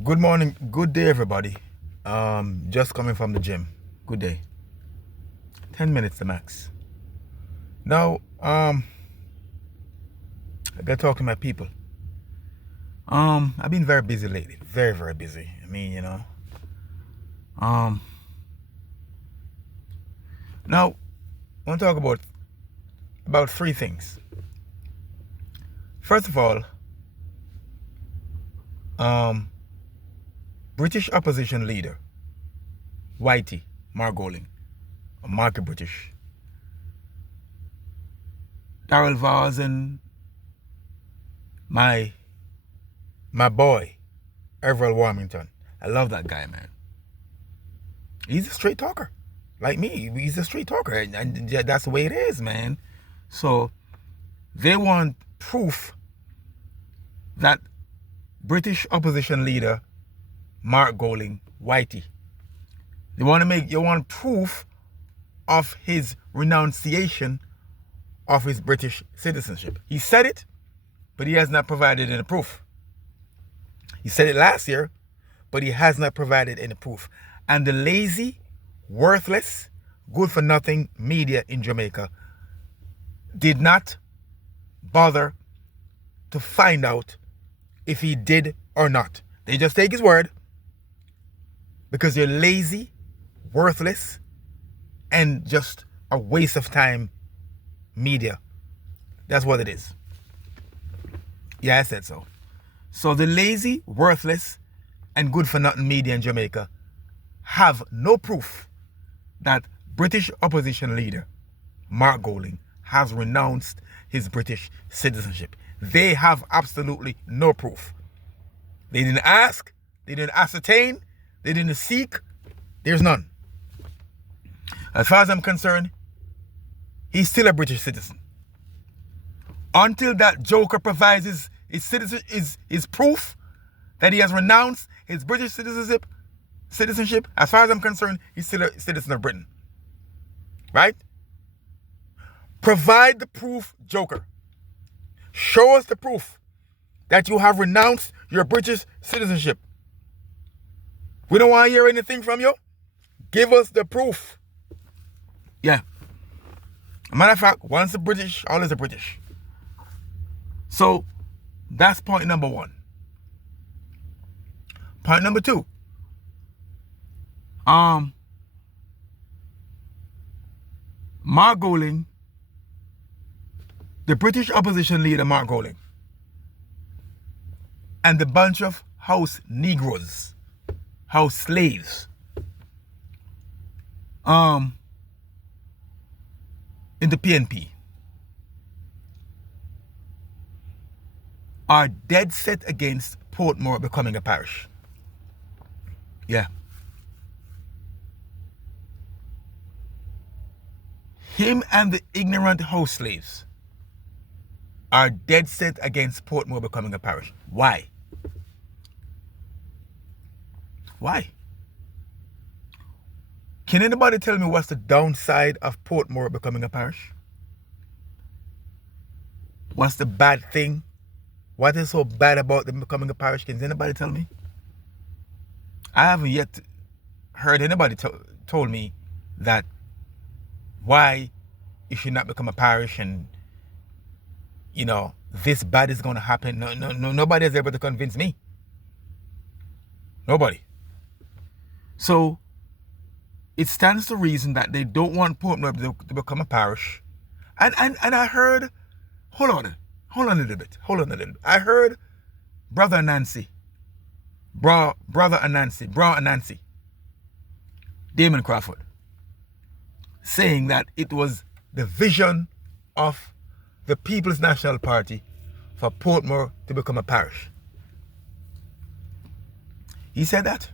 Good morning, good day, everybody. Just coming from the gym. Good day. 10 minutes the max. Now, I gotta talk to my people. I've been very busy lately. Very, very busy. I mean, Um, now I want to talk about three things. First of all, um, British opposition leader Whitey Margoling, a market British. Darrell Vaz and my boy Everett Warmington. I love that guy, man. He's a straight talker, like me. He's a straight talker, and that's the way it is, man. So they want proof that British opposition leader Mark Goling, Whitey, you want proof of his renunciation of his British citizenship. He said it, but he has not provided any proof. He said it last year, but he has not provided any proof. And the lazy, worthless, good-for-nothing media in Jamaica did not bother to find out if he did or not. They just take his word because they're lazy, worthless, and just a waste of time media. That's what it is. Yeah, I said so. So the lazy, worthless, and good-for-nothing media in Jamaica have no proof that British opposition leader Mark Goling has renounced his British citizenship. They have absolutely no proof. They didn't ask, they didn't ascertain, they didn't seek. There's none. As far as I'm concerned, he's still a British citizen. Until that joker provides his proof that he has renounced his British citizenship, as far as I'm concerned, he's still a citizen of Britain. Right? Provide the proof, joker. Show us the proof that you have renounced your British citizenship. We don't want to hear anything from you. Give us the proof. Yeah. As a matter of fact, once a British, always a British. So that's point number one. Point number two. Mark Goling, the British opposition leader Mark Goling, and the bunch of house Negroes, house slaves, in the PNP are dead set against Portmore becoming a parish. Yeah. Him and the ignorant house slaves are dead set against Portmore becoming a parish. Why? Why? Can anybody tell me what's the downside of Portmore becoming a parish? What's the bad thing? What is so bad about them becoming a parish? Can anybody tell me? I haven't yet heard anybody told me that why it should not become a parish and this bad is going to happen. No, nobody is able to convince me. Nobody. So it stands to reason that they don't want Portmore to become a parish. And I heard, hold on a little bit. I heard Brother Anansi, Damon Crawford, saying that it was the vision of the People's National Party for Portmore to become a parish. He said that.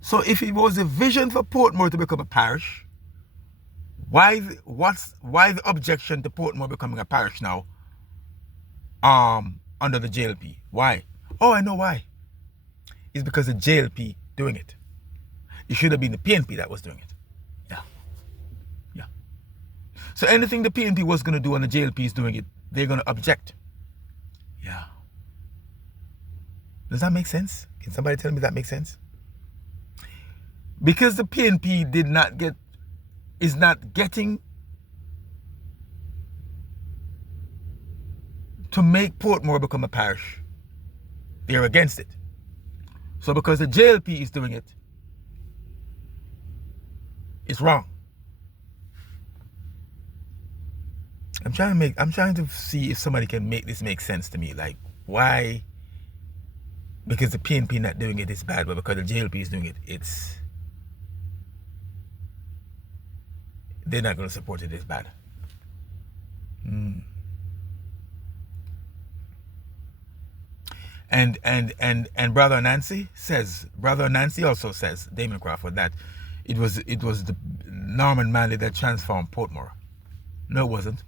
So if it was a vision for Portmore to become a parish, why the objection to Portmore becoming a parish now? Under the JLP. Why? Oh, I know why. It's because the JLP doing it. It should have been the PNP that was doing it. Yeah. So anything the PNP was going to do and the JLP is doing it, they're going to object. Yeah. Does that make sense? Can somebody tell me that makes sense? Because the PNP is not getting to make Portmore become a parish. They're against it. So because the JLP is doing it, it's wrong. I'm trying to see if somebody can make this make sense to me. Like, why? Because the PNP not doing it is bad, but because the JLP is doing it, they're not going to support it, it's bad. And Brother Nancy also says, Damon Crawford, that it was the Norman Manley that transformed Portmore. No, it wasn't.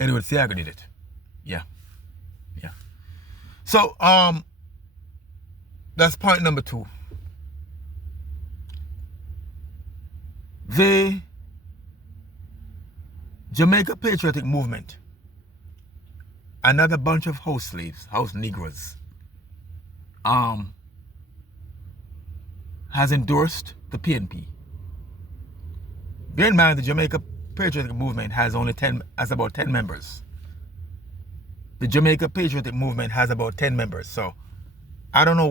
Edward Seaga did it. Yeah. So that's point number 2. The Jamaica Patriotic Movement, another bunch of house slaves, house Negroes, has endorsed the PNP. Bear in mind, the Jamaica Patriotic Movement has about 10 members. The Jamaica Patriotic Movement has about 10 members. So I don't know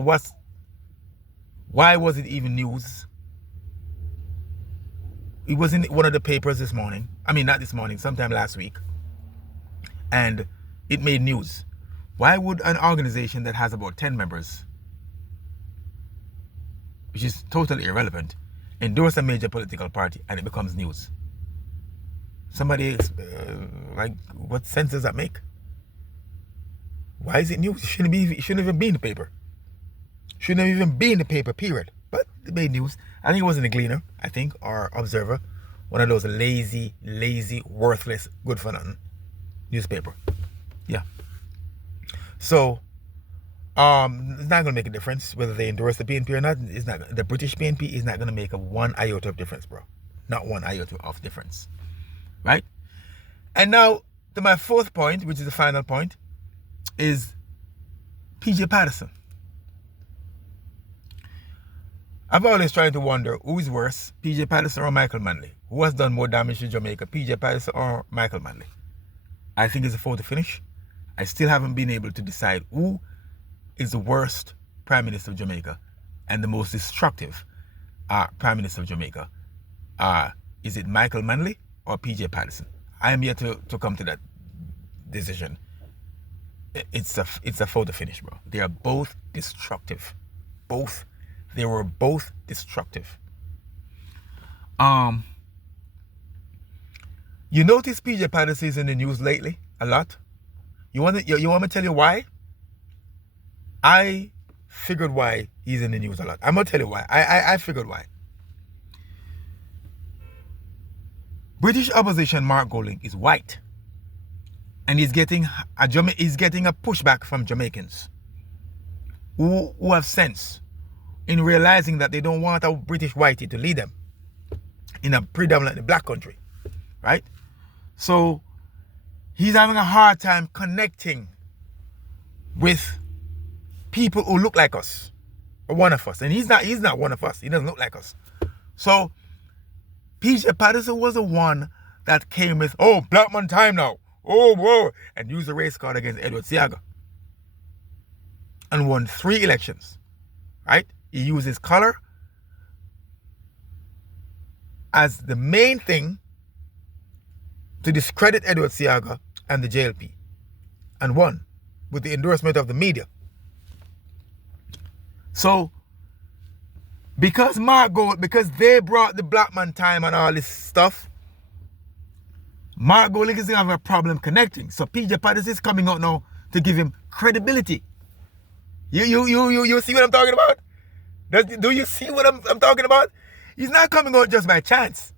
why was it even news? It was in one of the papers this morning. I mean, not this morning, sometime last week. And it made news. Why would an organization that has about 10 members, which is totally irrelevant, endorse a major political party and it becomes news? Somebody, what sense does that make? Why is it news? It shouldn't even be in the paper. Shouldn't have even been in the paper, period. But it made news. I think it was in the Gleaner, or Observer. One of those lazy, worthless, good for nothing newspaper. Yeah. So, it's not going to make a difference whether they endorse the PNP or not. It's not. The British PNP is not going to make one iota of difference, bro. Not one iota of difference. Right? And now, to my 4th point, which is the final point, is PJ Patterson. I've always tried to wonder who is worse, PJ Patterson or Michael Manley. Who has done more damage to Jamaica, PJ Patterson or Michael Manley? I think it's a photo finish. I still haven't been able to decide who is the worst Prime Minister of Jamaica and the most destructive Prime Minister of Jamaica. Is it Michael Manley or PJ Patterson? I am yet to come to that decision. It's a photo finish, bro. They are both destructive. They were both destructive. You notice PJ Patterson is in the news lately a lot. You want me to tell you why? I figured why he's in the news a lot. I'm gonna tell you why. I figured why. British opposition Mark Golding is white, and he's getting a pushback from Jamaicans who have sense in realizing that they don't want a British whitey to lead them in a predominantly black country, right? So he's having a hard time connecting with people who look like us, or one of us, and he's not one of us. He doesn't look like us. So PJ Patterson was the one that came with, oh, black man time now, oh, whoa, and used the race card against Edward Seaga and won 3 elections, right? He used his color as the main thing to discredit Edward Seaga and the JLP, and won with the endorsement of the media. So, because they brought the black man time and all this stuff, Mark Golding is going to have a problem connecting. So PJ Patterson is coming out now to give him credibility. You see what I'm talking about? Do you see what I'm talking about? He's not coming out just by chance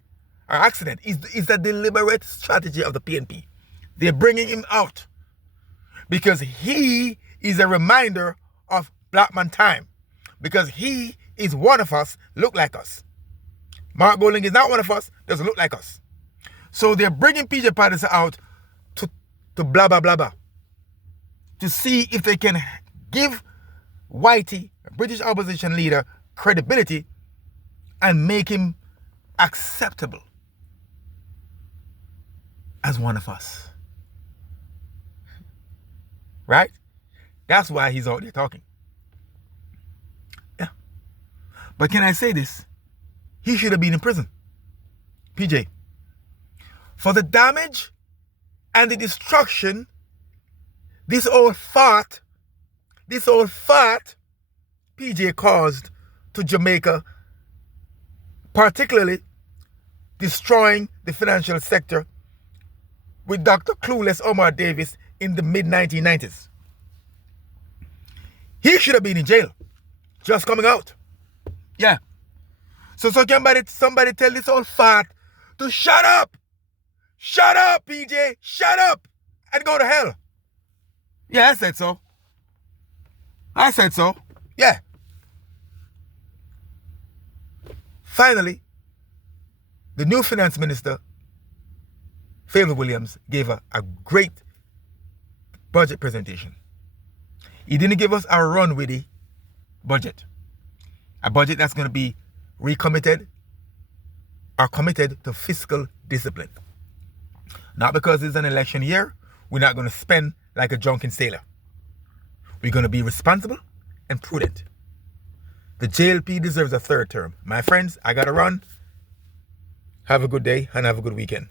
or accident. It's a deliberate strategy of the PNP. They're bringing him out because he is a reminder of black man time. Because he is one of us, look like us. Mark Golding is not one of us, doesn't look like us. So they're bringing PJ Patterson out to blah, blah, blah, blah. To see if they can give Whitey, British opposition leader, credibility and make him acceptable as one of us. Right? That's why he's out there talking. Yeah. But can I say this? He should have been in prison. PJ. For the damage and the destruction this old fart PJ caused to Jamaica, particularly destroying the financial sector with Dr. Clueless Omar Davis in the mid-1990s. He should have been in jail, just coming out. Yeah. So somebody tell this old fart to shut up. Shut up, PJ. Shut up and go to hell. Yeah, I said so. I said so. Yeah. Finally, the new finance minister, Favor Williams, gave a great budget presentation. He didn't give us a run with the budget. A budget that's going to be recommitted or committed to fiscal discipline. Not because it's an election year, we're not going to spend like a drunken sailor. We're going to be responsible and prudent. The JLP deserves a third term. My friends, I got to run. Have a good day and have a good weekend.